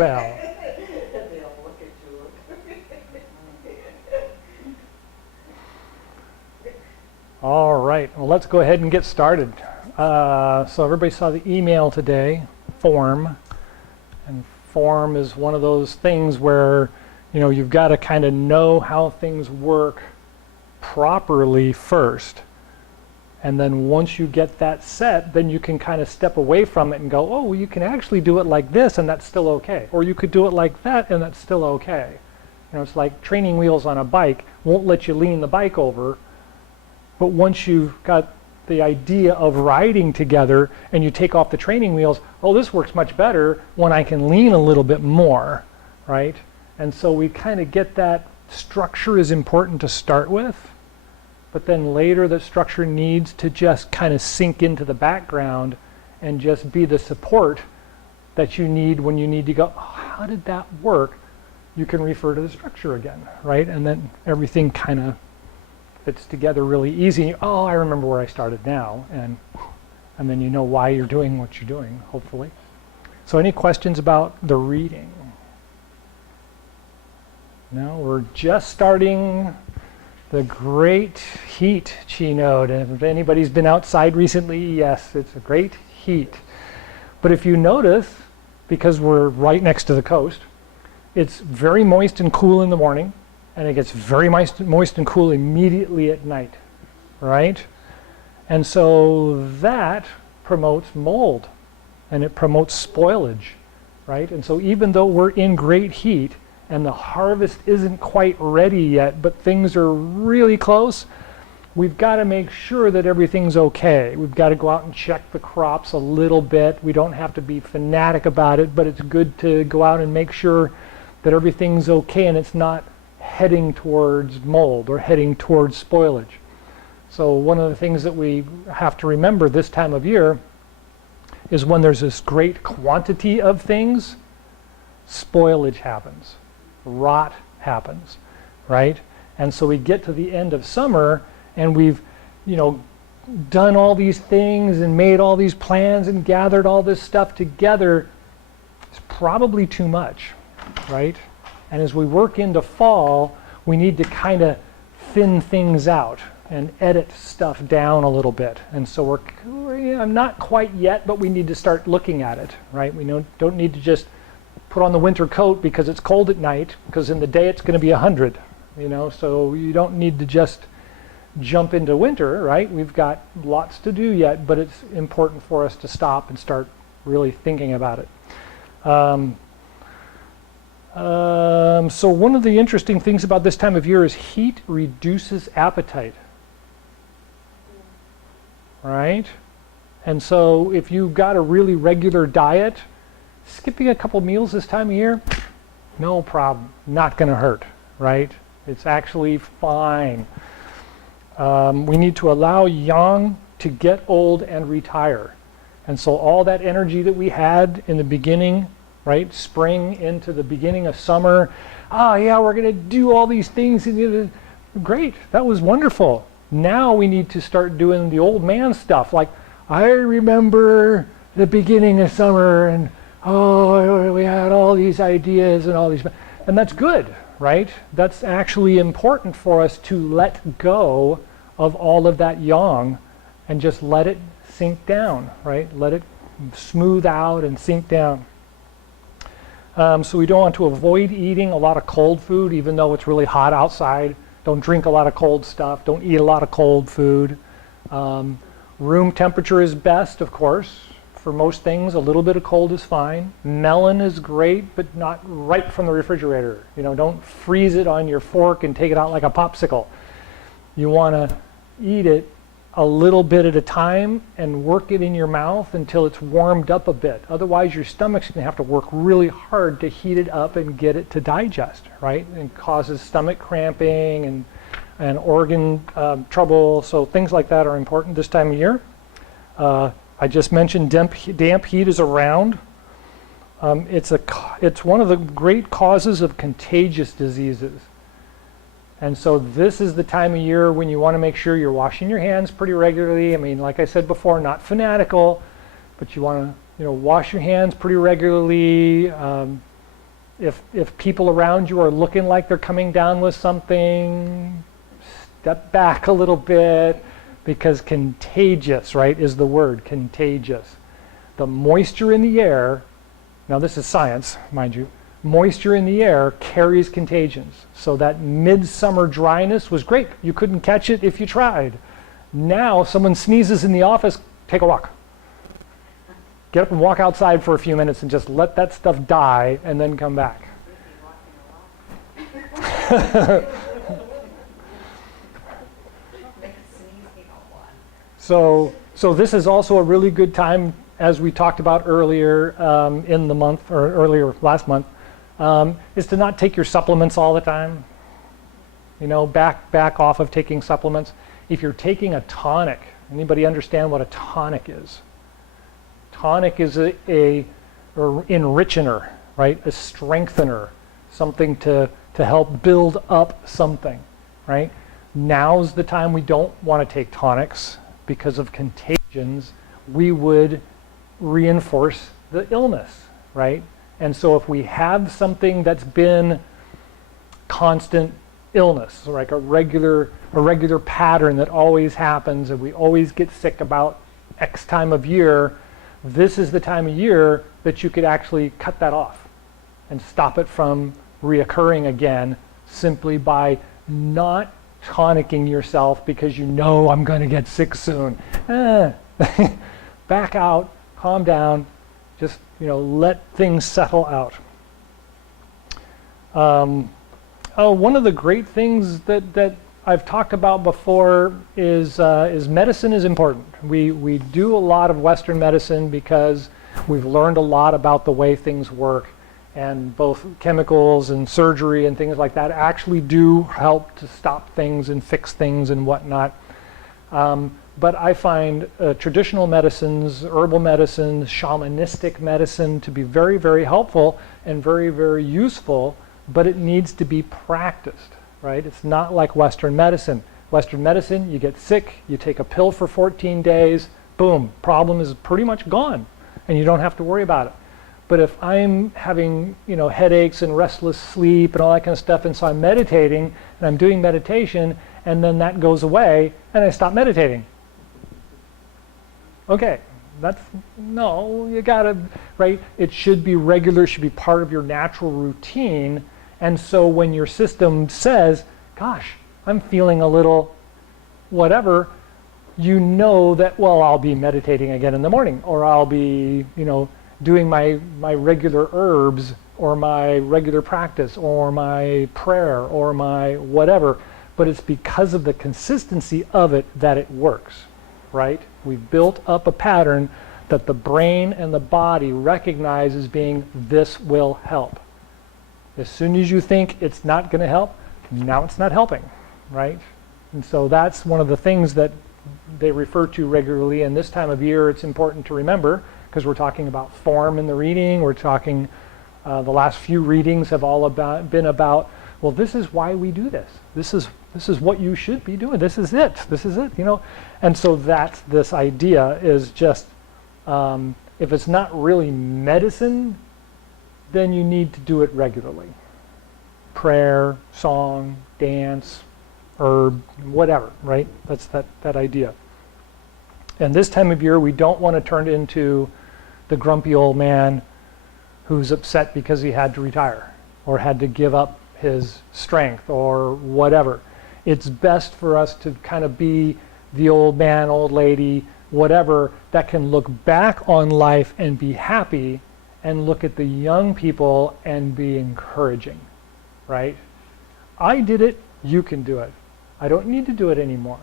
Well. They'll look at you. All right, well, let's go ahead and get started. So everybody saw the email today, form. And form is one of those things where, you know, you've got to kind of know how things work properly first. And then once you get that set, then you can kind of step away from it and go, oh, well, you can actually do it like this and that's still okay. Or you could do it like that and that's still okay. You know, it's like training wheels on a bike won't let you lean the bike over. But once you've got the idea of riding together and you take off the training wheels, oh, this works much better when I can lean a little bit more, right? And so we kind of get that structure is important to start with. But then later the structure needs to just kind of sink into the background and just be the support that you need when you need to go, oh, how did that work? You can refer to the structure again, right? And then everything kind of fits together really easy. Oh, I remember where I started now. And then you know why you're doing what you're doing, hopefully. So any questions about the reading? No, we're just starting the great heat chi node. And if anybody's been outside recently, yes, it's a great heat. But if you notice, because we're right next to the coast, it's very moist and cool in the morning, and it gets very moist and cool immediately at night, right? And so that promotes mold, and it promotes spoilage, right? And so even though we're in great heat, and the harvest isn't quite ready yet, but things are really close, we've got to make sure that everything's okay. We've got to go out and check the crops a little bit. We don't have to be fanatic about it, but it's good to go out and make sure that everything's okay and it's not heading towards mold or heading towards spoilage. So one of the things that we have to remember this time of year is when there's this great quantity of things, spoilage happens. Rot happens, right? And so we get to the end of summer and we've, you know, done all these things and made all these plans and gathered all this stuff together. It's probably too much, right? And as we work into fall, we need to kind of thin things out and edit stuff down a little bit. And so we're not quite yet, but we need to start looking at it, right? We don't need to just put on the winter coat because it's cold at night, because in the day it's going to be 100, you know, so you don't need to just jump into winter, right? We've got lots to do yet, but it's important for us to stop and start really thinking about it. So one of the interesting things about this time of year is heat reduces appetite, right? And so if you've got a really regular diet, skipping a couple meals this time of year, no problem, not going to hurt, right? It's actually fine. We need to allow yang to get old and retire. And so all that energy that we had in the beginning, right, spring into the beginning of summer, yeah, we're going to do all these things. Great, that was wonderful. Now we need to start doing the old man stuff, like, I remember the beginning of summer and oh, we had all these ideas and all these, and that's good, right? That's actually important for us to let go of all of that yang and just let it sink down, right? Let it smooth out and sink down. So we don't want to avoid eating a lot of cold food, even though it's really hot outside. Don't drink a lot of cold stuff. Don't eat a lot of cold food. Room temperature is best, of course. For most things, a little bit of cold is fine. Melon is great, but not right from the refrigerator. You know, don't freeze it on your fork and take it out like a popsicle. You want to eat it a little bit at a time and work it in your mouth until it's warmed up a bit. Otherwise, your stomach's going to have to work really hard to heat it up and get it to digest, right? And causes stomach cramping and organ trouble. So things like that are important this time of year. I just mentioned damp heat is around. It's one of the great causes of contagious diseases. And so this is the time of year when you want to make sure you're washing your hands pretty regularly. I mean, like I said before, not fanatical, but you want to, wash your hands pretty regularly. if people around you are looking like they're coming down with something, step back a little bit, because contagious, right, is the word, contagious. The moisture in the air, now this is science, mind you, moisture in the air carries contagions. So that midsummer dryness was great. You couldn't catch it if you tried. Now someone sneezes in the office, take a walk. Get up and walk outside for a few minutes and just let that stuff die and then come back. So this is also a really good time, as we talked about earlier in the month, or earlier last month, is to not take your supplements all the time. You know, back off of taking supplements. If you're taking a tonic, anybody understand what a tonic is? Tonic is a enrichener, right? A strengthener, something to help build up something, right? Now's the time we don't want to take tonics because of contagions. We would reinforce the illness, right? And so if we have something that's been constant illness, like a regular pattern that always happens and we always get sick about X time of year, this is the time of year that you could actually cut that off and stop it from reoccurring again simply by not tonicking yourself because you know I'm going to get sick soon. Back out, calm down, just let things settle out. One of the great things that I've talked about before is medicine is important. We do a lot of Western medicine because we've learned a lot about the way things work, and both chemicals and surgery and things like that actually do help to stop things and fix things and whatnot. But I find traditional medicines, herbal medicines, shamanistic medicine to be very, very helpful and very, very useful, but it needs to be practiced. Right? It's not like Western medicine. Western medicine, you get sick, you take a pill for 14 days, boom, problem is pretty much gone, and you don't have to worry about it. But if I'm having, headaches and restless sleep and all that kind of stuff, and so I'm meditating and I'm doing meditation, and then that goes away, and I stop meditating. Okay, you gotta, right? It should be regular, should be part of your natural routine. And so when your system says, gosh, I'm feeling a little whatever, you know that, well, I'll be meditating again in the morning, or I'll be, doing my regular herbs, or my regular practice, or my prayer, or my whatever. But it's because of the consistency of it that it works, right? We've built up a pattern that the brain and the body recognize as being, this will help. As soon as you think it's not going to help, now it's not helping, right? And so that's one of the things that they refer to regularly. And this time of year, it's important to remember, because we're talking about form in the reading. We're talking, the last few readings have all been about, well, this is why we do this. This is what you should be doing. This is it. And so that's this idea is just, if it's not really medicine, then you need to do it regularly. Prayer, song, dance, herb, whatever, right? That's that idea. And this time of year, we don't want to turn into the grumpy old man who's upset because he had to retire or had to give up his strength or whatever. It's best for us to kind of be the old man, old lady, whatever, that can look back on life and be happy, and look at the young people and be encouraging, right? I did it, you can do it. I don't need to do it anymore.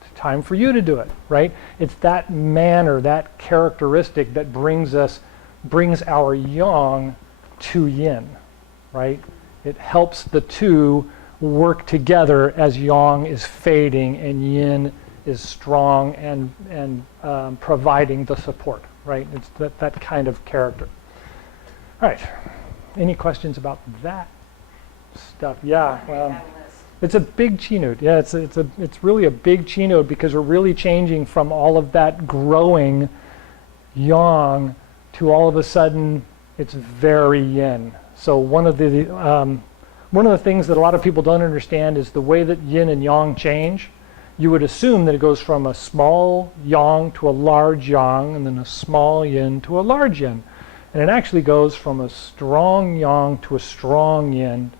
It's time for you to do it, right? It's that manner, that characteristic that brings our yang to yin, right? It helps the two work together as yang is fading and yin is strong and providing the support, right? It's that kind of character. All right. Any questions about that stuff? Yeah. Well, it's a big chi node. Yeah, it's really a big chi node because we're really changing from all of that growing yang to all of a sudden it's very yin. So one of the things that a lot of people don't understand is the way that yin and yang change. You would assume that it goes from a small yang to a large yang, and then a small yin to a large yin. And it actually goes from a strong yang to a strong yin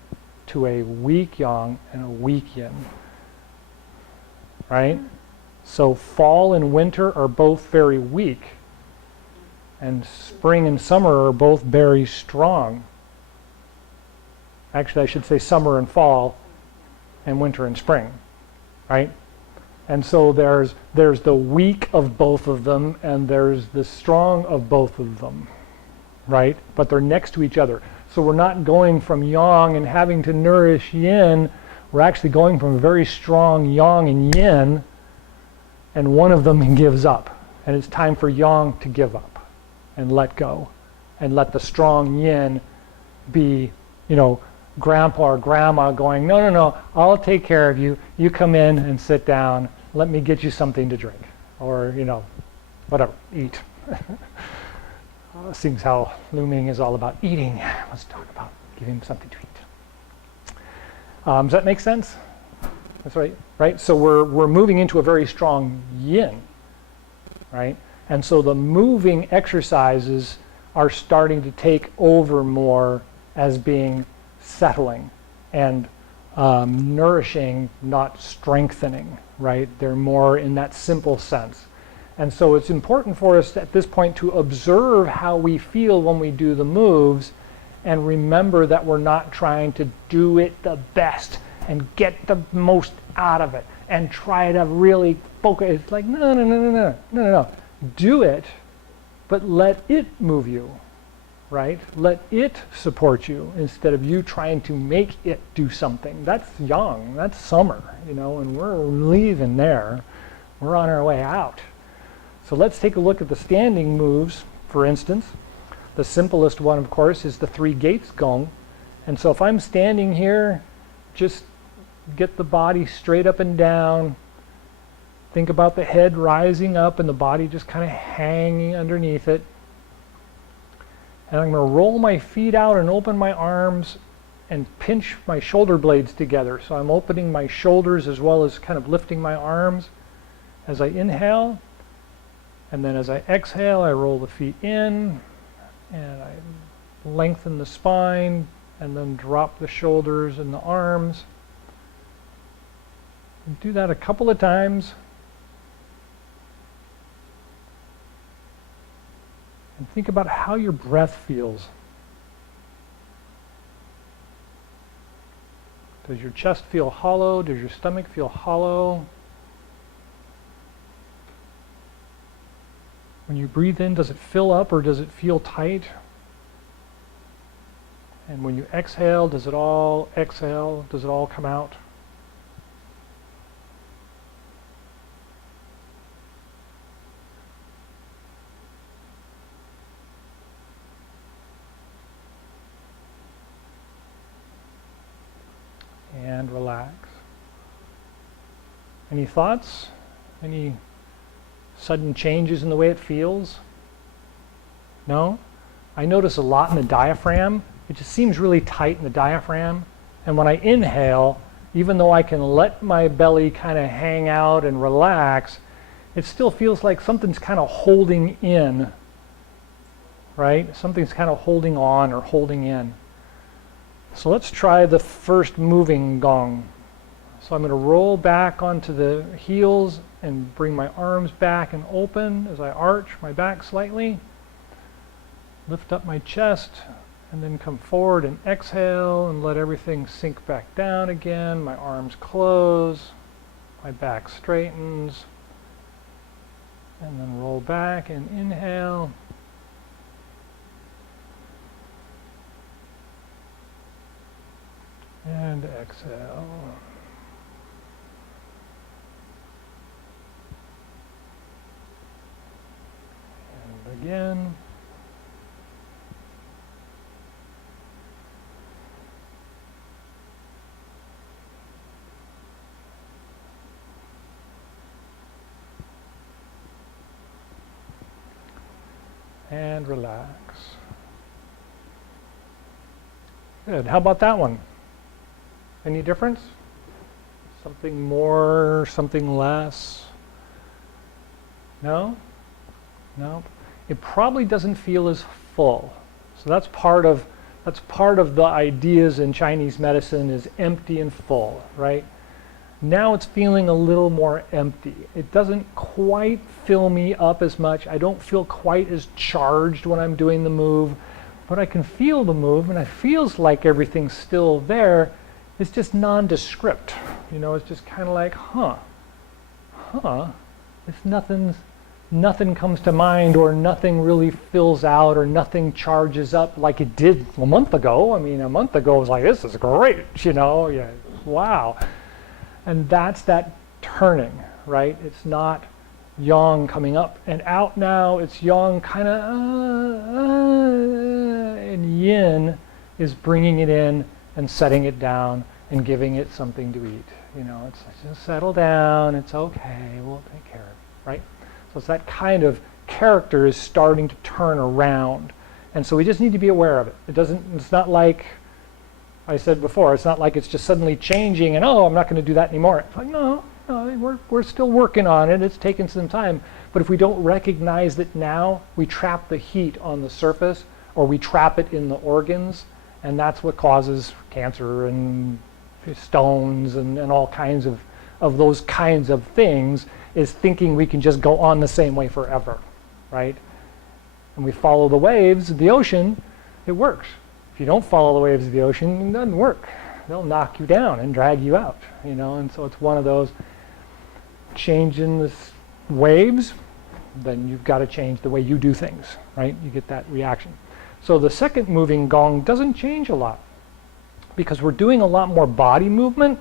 to a weak yang and a weak yin. Right? So fall and winter are both very weak, and spring and summer are both very strong. Actually, I should say summer and fall, and winter and spring, right? And so there's the weak of both of them, and there's the strong of both of them, right? But they're next to each other. So we're not going from yang and having to nourish yin. We're actually going from a very strong yang and yin, and one of them gives up. And it's time for yang to give up and let go, and let the strong yin be, grandpa or grandma going, no, I'll take care of you. You come in and sit down. Let me get you something to drink, or, whatever, eat. Seems how Lu-Ming is all about eating. Let's talk about giving him something to eat. Does that make sense? That's right? So we're moving into a very strong yin, right? And so the moving exercises are starting to take over more as being settling and nourishing, not strengthening, right? They're more in that simple sense. And so it's important for us at this point to observe how we feel when we do the moves, and remember that we're not trying to do it the best and get the most out of it and try to really focus. It's like, no. Do it, but let it move you, right? Let it support you instead of you trying to make it do something. That's yang, that's summer, and we're leaving there. We're on our way out. So let's take a look at the standing moves, for instance. The simplest one, of course, is the 3 gates gong. And so if I'm standing here, just get the body straight up and down. Think about the head rising up and the body just kind of hanging underneath it. And I'm going to roll my feet out and open my arms and pinch my shoulder blades together. So I'm opening my shoulders as well as kind of lifting my arms as I inhale. And then as I exhale, I roll the feet in and I lengthen the spine and then drop the shoulders and the arms. And do that a couple of times. And think about how your breath feels. Does your chest feel hollow? Does your stomach feel hollow? When you breathe in, does it fill up or does it feel tight? And when you exhale, does it all exhale? Does it all come out? And relax. Any thoughts? Any sudden changes in the way it feels? No? I notice a lot in the diaphragm. It just seems really tight in the diaphragm. And when I inhale, even though I can let my belly kind of hang out and relax, it still feels like something's kind of holding in, right? Something's kind of holding on or holding in. So let's try the first moving gong. So I'm going to roll back onto the heels and bring my arms back and open as I arch my back slightly. Lift up my chest and then come forward and exhale and let everything sink back down again. My arms close, my back straightens, and then roll back and inhale. And exhale. And again. And relax. Good. How about that one? Any difference? Something more, something less? No? No? It probably doesn't feel as full. So that's part of the ideas in Chinese medicine is empty and full, right? Now it's feeling a little more empty. It doesn't quite fill me up as much. I don't feel quite as charged when I'm doing the move, but I can feel the move and it feels like everything's still there. It's just nondescript. You know, it's just kind of like, it's nothing comes to mind, or nothing really fills out, or nothing charges up like it did a month ago. I mean, a month ago it was like, this is great, you know, yeah, wow. And that's that turning, right? It's not yang coming up and out now, it's yang kind of, and yin is bringing it in and setting it down and giving it something to eat. You know, it's just settle down, it's okay, we'll take care of it, right? So it's that kind of character is starting to turn around. And so we just need to be aware of it. It's not like I said before, it's not like it's just suddenly changing and, oh, I'm not going to do that anymore. It's like, no, we're still working on it. It's taking some time. But if we don't recognize that now, we trap the heat on the surface, or we trap it in the organs, and that's what causes cancer and stones and all kinds of those kinds of things, is thinking we can just go on the same way forever, right? And we follow the waves of the ocean, it works. If you don't follow the waves of the ocean, it doesn't work. They'll knock you down and drag you out, you know, and so it's one of those changing the waves, then you've got to change the way you do things, right? You get that reaction. So the second moving gong doesn't change a lot because we're doing a lot more body movement.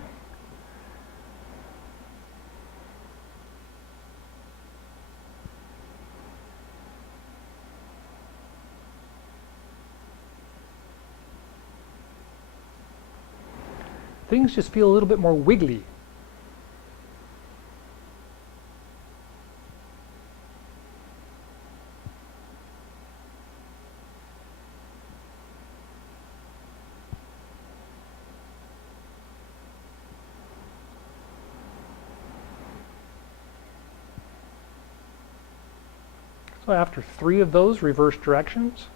Things just feel a little bit more wiggly. So after 3 of those reverse directions,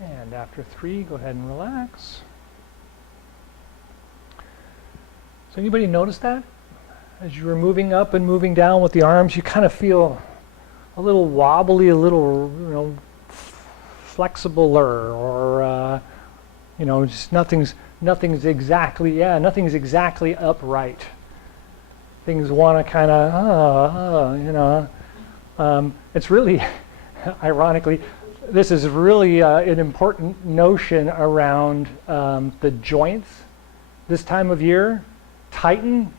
and after 3, go ahead and relax. So anybody notice that? As you were moving up and moving down with the arms, you kind of feel a little wobbly, a little, you know, flexibler, or you know, just nothing's exactly upright. Things want to kind of, you know, it's really, ironically, this is really an important notion around the joints this time of year. Tighten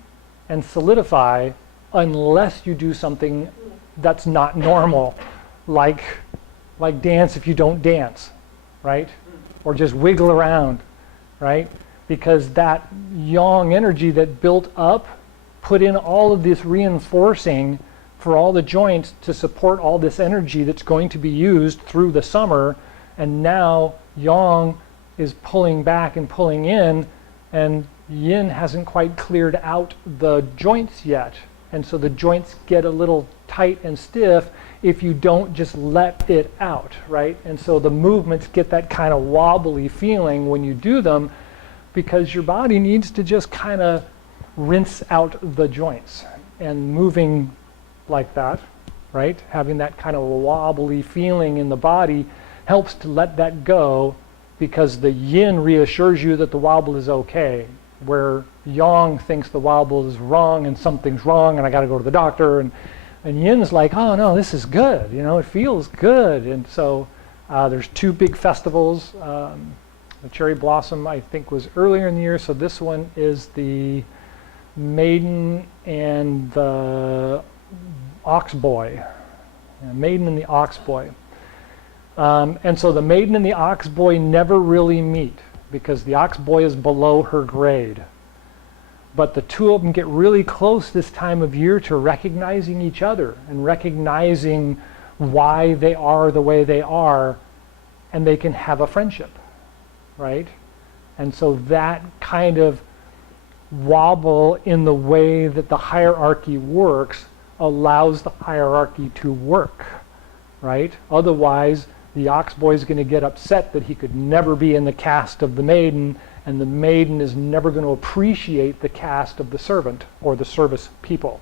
and solidify unless you do something that's not normal, like dance if you don't dance, right? Or just wiggle around, right? Because that yang energy that built up put in all of this reinforcing for all the joints to support all this energy that's going to be used through the summer, and now yang is pulling back and pulling in, and yin hasn't quite cleared out the joints yet, and so the joints get a little tight and stiff if you don't just let it out, right? And so the movements get that kind of wobbly feeling when you do them, because your body needs to just kind of rinse out the joints. And moving like that, right? Having that kind of wobbly feeling in the body helps to let that go, because the yin reassures you that the wobble is okay, where yang thinks the wobble is wrong and something's wrong and I got to go to the doctor, and And yin's like, oh no, this is good, it feels good. And so there's 2 big festivals. The cherry blossom, I think, was earlier in the year, so this one is the maiden and the ox boy. Maiden and the ox boy. And so the maiden and the ox boy never really meet because the ox boy is below her grade. But the 2 of them get really close this time of year to recognizing each other and recognizing why they are the way they are, and they can have a friendship, right? And so that kind of wobble in the way that the hierarchy works allows the hierarchy to work, right? Otherwise, the ox boy is going to get upset that he could never be in the caste of the maiden, and the maiden is never going to appreciate the caste of the servant or the service people.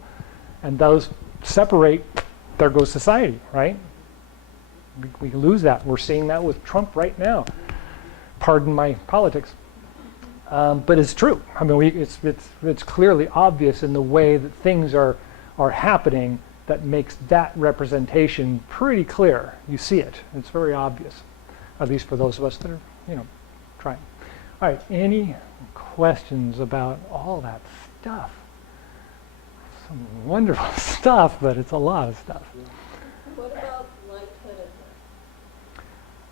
And those separate, there goes society, right? We lose that. We're seeing that with Trump right now. Pardon my politics. But it's true. I mean, it's clearly obvious in the way that things are happening that makes that representation pretty clear. You see it. It's very obvious, at least for those of us that are, trying. All right, any questions about all that stuff? Some wonderful stuff, but it's a lot of stuff. What about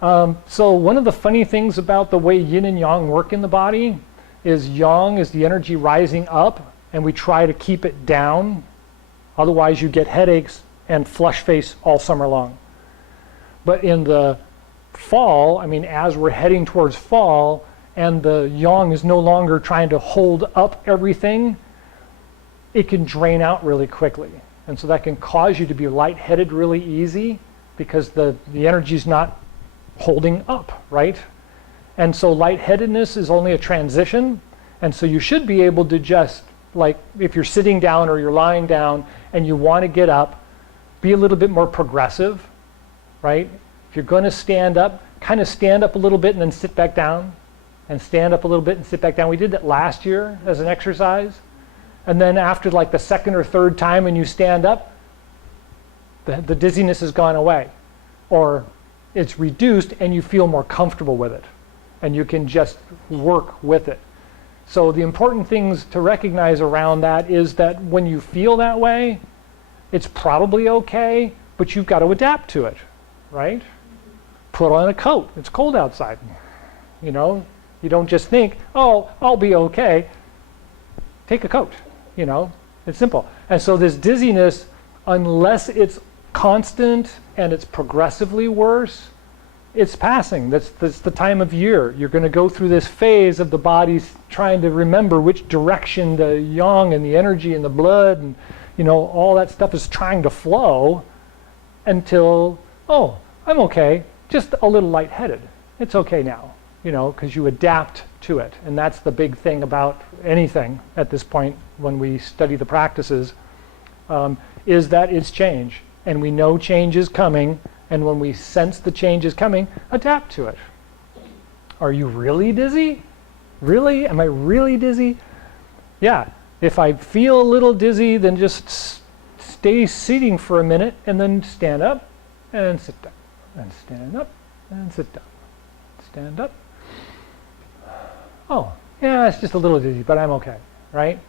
lightheadedness? So one of the funny things about the way yin and yang work in the body is yang is the energy rising up, and we try to keep it down. Otherwise, you get headaches and flush face all summer long. But in the fall, as we're heading towards fall, and the yang is no longer trying to hold up everything, it can drain out really quickly. And so that can cause you to be lightheaded really easy because the energy's not holding up, right? And so lightheadedness is only a transition. And so you should be able to just, like if you're sitting down or you're lying down and you want to get up, be a little bit more progressive, right? If you're going to stand up, kind of stand up a little bit and then sit back down, and stand up a little bit and sit back down. We did that last year as an exercise. And then after like the 2nd or 3rd time when you stand up, the dizziness has gone away, or it's reduced and you feel more comfortable with it, and you can just work with it. So the important things to recognize around that is that when you feel that way, it's probably okay, but you've got to adapt to it, right? Put on a coat. It's cold outside. You don't just think, oh, I'll be okay. Take a coat. It's simple. And so this dizziness, unless it's constant and it's progressively worse, it's passing. That's the time of year. You're going to go through this phase of the body's trying to remember which direction the yang and the energy and the blood and all that stuff is trying to flow until, oh, I'm okay, just a little lightheaded. It's okay now, because you adapt to it. And that's the big thing about anything at this point when we study the practices, is that it's change. And we know change is coming. And when we sense the change is coming, adapt to it. Are you really dizzy? Really? Am I really dizzy? Yeah. If I feel a little dizzy, then just stay sitting for a minute and then stand up and sit down. And stand up and sit down. Stand up. Oh, yeah, it's just a little dizzy, but I'm okay, right?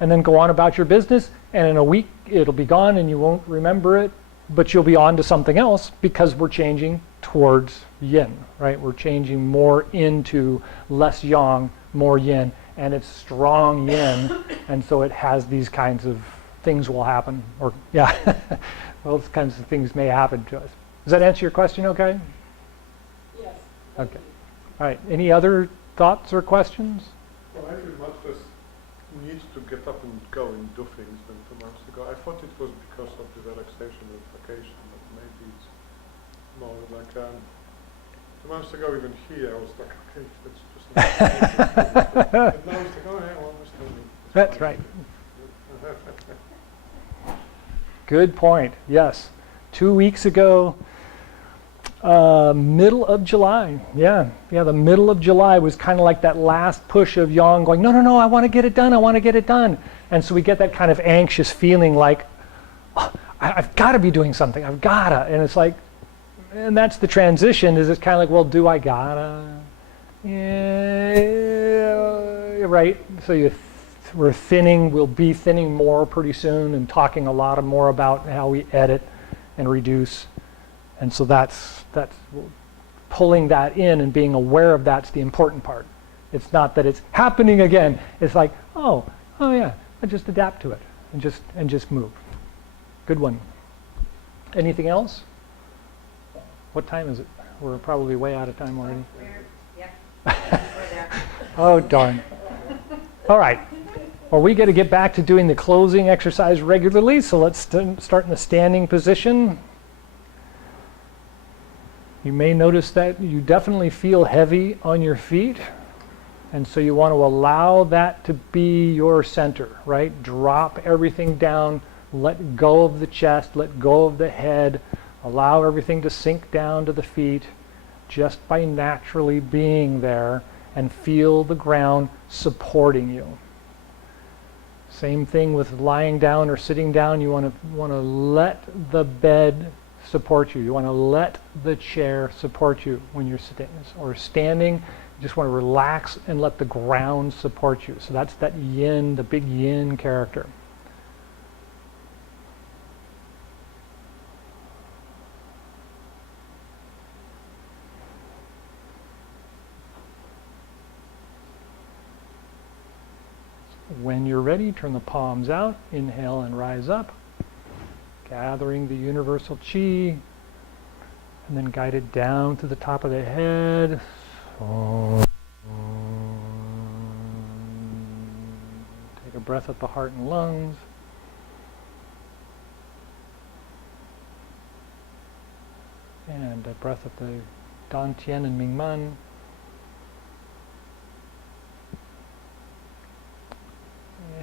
And then go on about your business, and in a week it'll be gone and you won't remember it. But you'll be on to something else because we're changing towards yin, right? We're changing more into less yang, more yin, and it's strong yin, and so it has these kinds of things will happen, or those kinds of things may happen to us. Does that answer your question okay? Yes. Okay. All right. Any other thoughts or questions? Well, I feel much less need to get up and go and do things than 2 months ago. I thought it was because of the relaxation of vacation, but maybe it's more like 2 months ago, even here, I was like, okay, let's just. And now it's like, oh, yeah, well, That's right. Good point. Yes. 2 weeks ago, middle of July. Yeah, the middle of July was kind of like that last push of yang going, no, I want to get it done. And so we get that kind of anxious feeling like, oh, I've got to be doing something. I've got to. And it's like, and that's the transition, is it's kind of like, well, do I gotta? Yeah, right? So we'll be thinning more pretty soon and talking a lot more about how we edit and reduce. And so that's pulling that in and being aware of that's the important part. It's not that it's happening again. It's like, oh yeah, I just adapt to it and just move. Good one. Anything else? What time is it? We're probably way out of time already. We're there. Oh, darn. All right. Well, we got to get back to doing the closing exercise regularly, so let's start in the standing position. You may notice that you definitely feel heavy on your feet, and so you want to allow that to be your center, right? Drop everything down, let go of the chest, let go of the head, allow everything to sink down to the feet just by naturally being there, and feel the ground supporting you. Same thing with lying down or sitting down. You want to let the bed support you. You want to let the chair support you when you're sitting or standing. You just want to relax and let the ground support you. So that's that yin, the big yin character. When you're ready, turn the palms out, inhale and rise up, gathering the universal chi, and then guide it down to the top of the head. Take a breath at the heart and lungs. And a breath at the Dantian and Mingmen.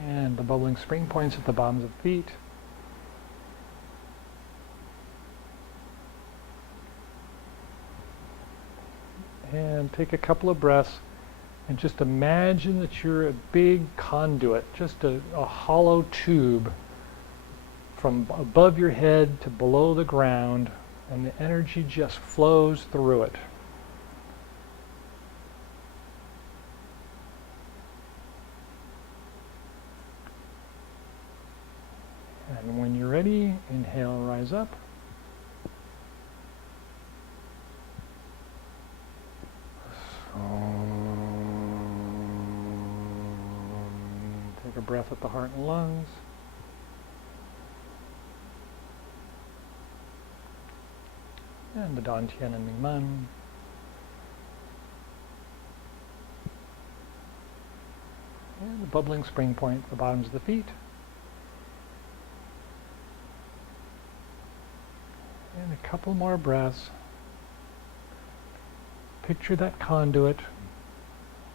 And the bubbling spring points at the bottoms of the feet. And take a couple of breaths and just imagine that you're a big conduit, just a hollow tube from above your head to below the ground, and the energy just flows through it. And when you're ready, inhale, rise up. Take a breath at the heart and lungs. And the Dantian and Mingmen. And the bubbling spring point at the bottoms of the feet. And a couple more breaths. Picture that conduit,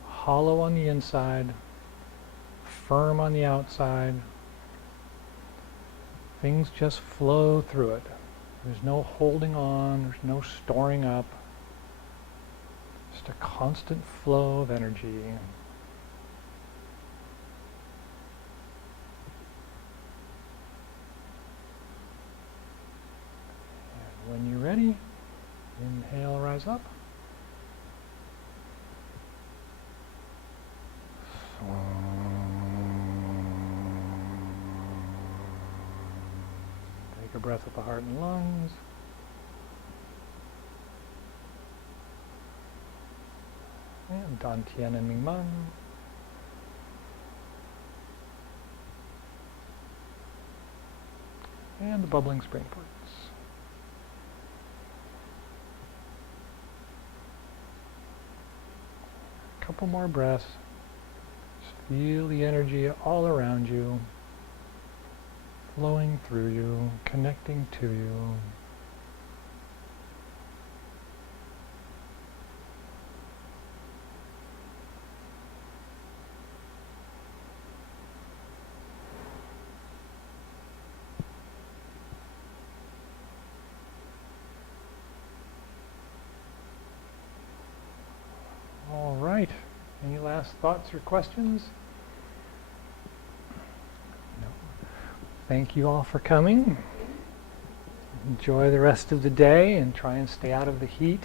hollow on the inside, firm on the outside. Things just flow through it. There's no holding on, there's no storing up. Just a constant flow of energy. When you're ready, inhale, rise up. Take a breath at the heart and lungs. And Dantian and Mingmen. And the bubbling spring points. Couple more breaths. Just feel the energy all around you, flowing through you, connecting to you. All right. Any last thoughts or questions? No. Thank you all for coming. enjoy the rest of the day and try and stay out of the heat.